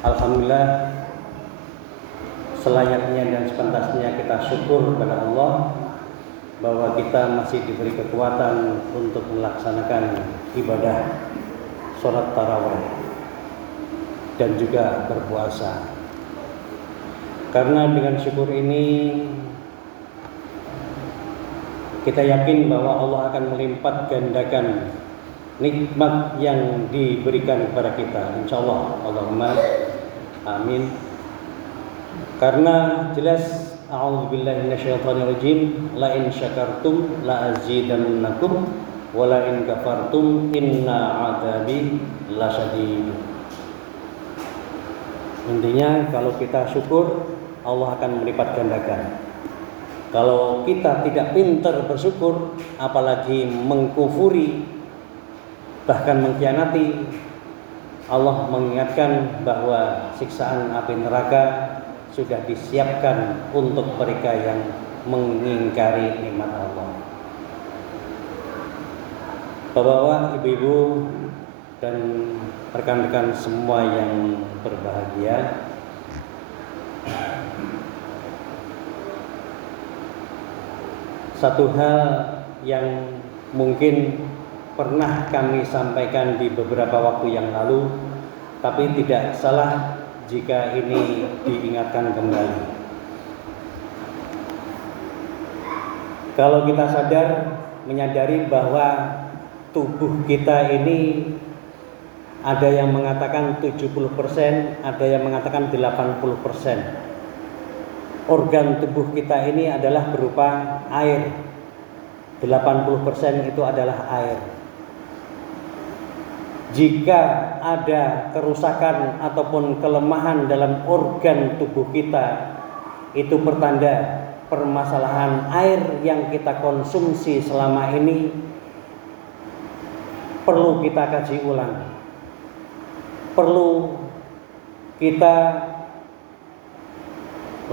Alhamdulillah, selayaknya dan sepantasnya kita syukur kepada Allah bahwa kita masih diberi kekuatan untuk melaksanakan ibadah sholat tarawih dan juga berpuasa. Karena dengan syukur ini kita yakin bahwa Allah akan melipat gandakan nikmat yang diberikan kepada kita, insyaallah. Allahumma amin. Karena jelas a'udzubillahi minasyaitonirrajim, la in syakartum la azidannakum wa la in kafartum inna 'adzabi lasyadid. Intinya kalau kita syukur, Allah akan melipat gandakan. Kalau kita tidak pintar bersyukur, apalagi mengkufuri, bahkan mengkhianati, Allah mengingatkan bahwa siksaan api neraka sudah disiapkan untuk mereka yang mengingkari nikmat Allah. Bapak-bapak, ibu-ibu, dan rekan-rekan semua yang berbahagia, satu hal yang mungkin pernah kami sampaikan di beberapa waktu yang lalu, tapi tidak salah jika ini diingatkan kembali. Kalau kita menyadari bahwa tubuh kita ini ada yang mengatakan 70%, ada yang mengatakan 80%. Organ tubuh kita ini adalah berupa air. 80% itu adalah air. Jika ada kerusakan ataupun kelemahan dalam organ tubuh kita, itu pertanda permasalahan air yang kita konsumsi selama ini perlu kita kaji ulang. Perlu kita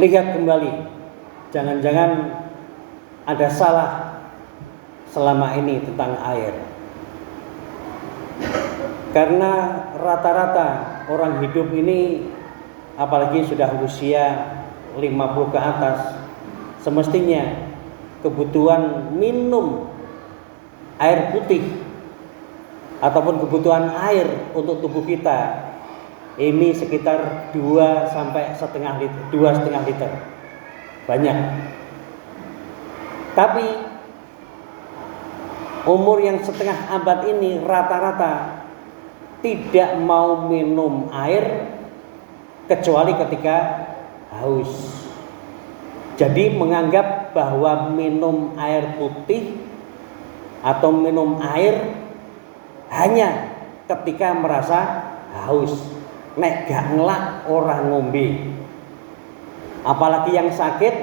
lihat kembali. Jangan-jangan ada salah selama ini tentang air. Karena rata-rata orang hidup ini, apalagi sudah usia 50 ke atas, semestinya kebutuhan minum air putih ataupun kebutuhan air untuk tubuh kita ini sekitar 2,5 liter. Banyak. Tapi umur yang setengah abad ini rata-rata tidak mau minum air kecuali ketika haus. Jadi menganggap bahwa minum air putih atau minum air hanya ketika merasa haus. Nek gak ngelak orang ngombe. Apalagi yang sakit,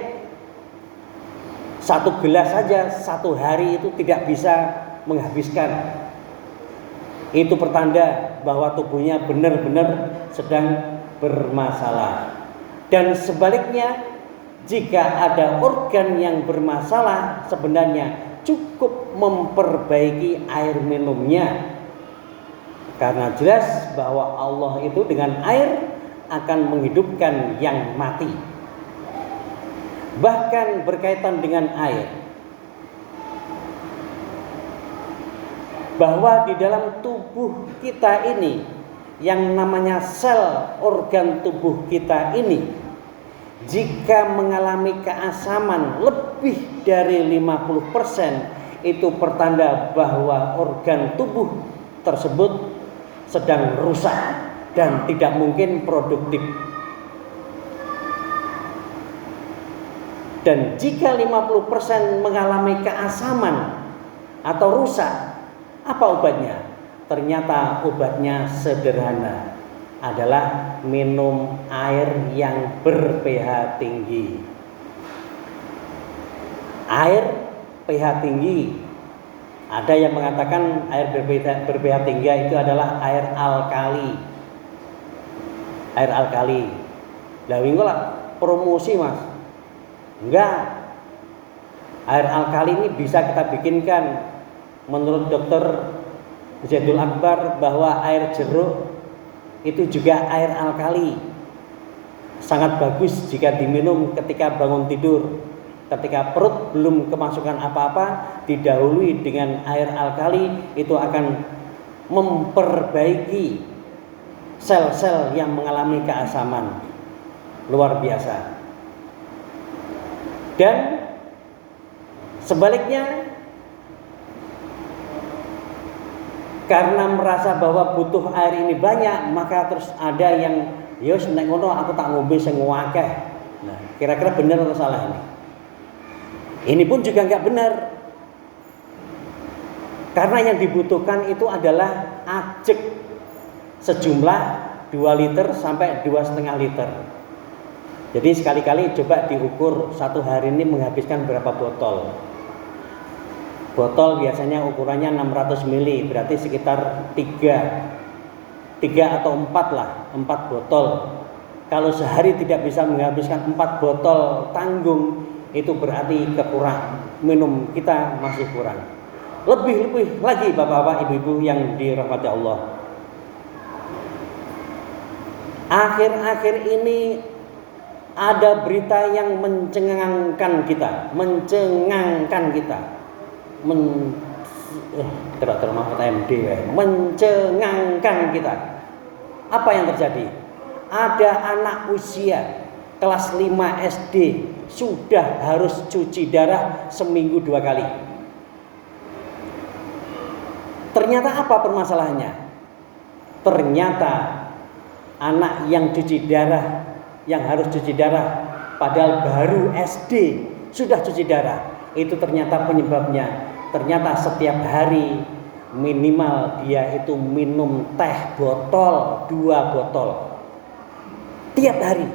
satu gelas saja satu hari itu tidak bisa menghabiskan. Itu pertanda bahwa tubuhnya benar-benar sedang bermasalah. Dan sebaliknya, jika ada organ yang bermasalah, sebenarnya cukup memperbaiki air minumnya. Karena jelas bahwa Allah itu dengan air akan menghidupkan yang mati. Bahkan berkaitan dengan air, bahwa di dalam tubuh kita ini yang namanya sel organ tubuh kita ini, jika mengalami keasaman lebih dari 50%, itu pertanda bahwa organ tubuh tersebut sedang rusak dan tidak mungkin produktif. Dan jika 50% mengalami keasaman atau rusak, apa obatnya? Ternyata obatnya sederhana, adalah minum air yang ber-pH tinggi. Air pH tinggi. Ada yang mengatakan air ber-pH tinggi itu adalah air alkali. Air alkali. Lah wingi lah promosi, Mas. Enggak. Air alkali ini bisa kita bikinkan. Menurut dokter Zaidul Akbar bahwa air jeruk itu juga air alkali. Sangat bagus jika diminum ketika bangun tidur. Ketika perut belum kemasukan apa-apa, didahului dengan air alkali, itu akan memperbaiki sel-sel yang mengalami keasaman. Luar biasa. Dan sebaliknya, karena merasa bahwa butuh air ini banyak, maka terus ada yang ya nek ngono aku tak ngombe sing akeh. Nah, kira-kira benar atau salah ini? Ini pun juga enggak benar. Karena yang dibutuhkan itu adalah ajek sejumlah 2 liter sampai 2,5 liter. Jadi sekali-kali coba diukur satu hari ini menghabiskan berapa botol. Botol biasanya ukurannya 600 ml, berarti sekitar 3 atau 4 lah, 4 botol. Kalau sehari tidak bisa menghabiskan 4 botol tanggung, itu berarti kekurang, minum kita masih kurang. Lebih-lebih lagi bapak-bapak, ibu-ibu yang dirahmati Allah. Akhir-akhir ini ada berita yang mencengangkan kita. Mencengangkan kita. Apa yang terjadi? Ada anak usia kelas 5 SD sudah harus cuci darah seminggu 2 kali. Ternyata apa permasalahannya? Ternyata anak yang harus cuci darah padahal baru SD sudah cuci darah. Itu ternyata penyebabnya. Ternyata setiap hari minimal dia itu minum teh botol 2 botol tiap hari.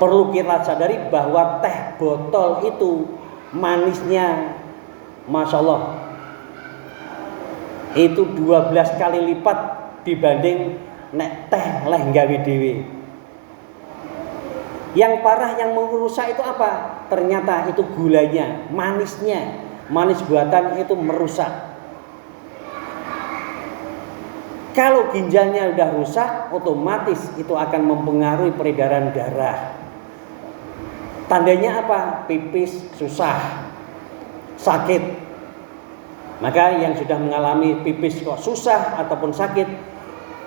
Perlu kita sadari bahwa teh botol itu manisnya Masya Allah itu 12 kali lipat dibanding nek teh leh gawe dhewe. Yang parah, yang merusak itu apa? Ternyata itu gulanya, manisnya. Manis buatan itu merusak. Kalau ginjalnya udah rusak, otomatis itu akan mempengaruhi peredaran darah. Tandanya apa? Pipis susah, sakit. Maka yang sudah mengalami pipis kok susah ataupun sakit,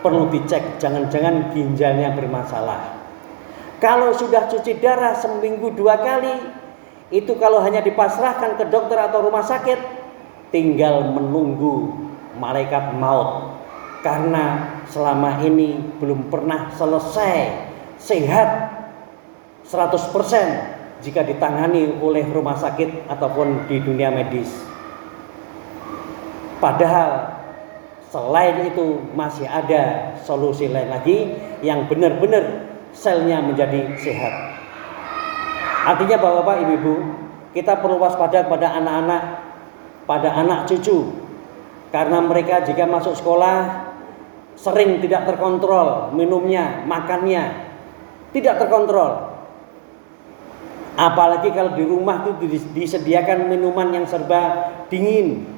perlu dicek, jangan-jangan ginjalnya bermasalah. Kalau sudah cuci darah seminggu 2 kali, itu kalau hanya dipasrahkan ke dokter atau rumah sakit, tinggal menunggu malaikat maut. Karena selama ini belum pernah selesai sehat 100% jika ditangani oleh rumah sakit ataupun di dunia medis. Padahal selain itu masih ada solusi lain lagi yang benar-benar selnya menjadi sehat. Artinya Bapak-bapak, Ibu-ibu, kita perlu waspada pada anak-anak, pada anak cucu. Karena mereka jika masuk sekolah sering tidak terkontrol minumnya, makannya tidak terkontrol. Apalagi kalau di rumah itu disediakan minuman yang serba dingin,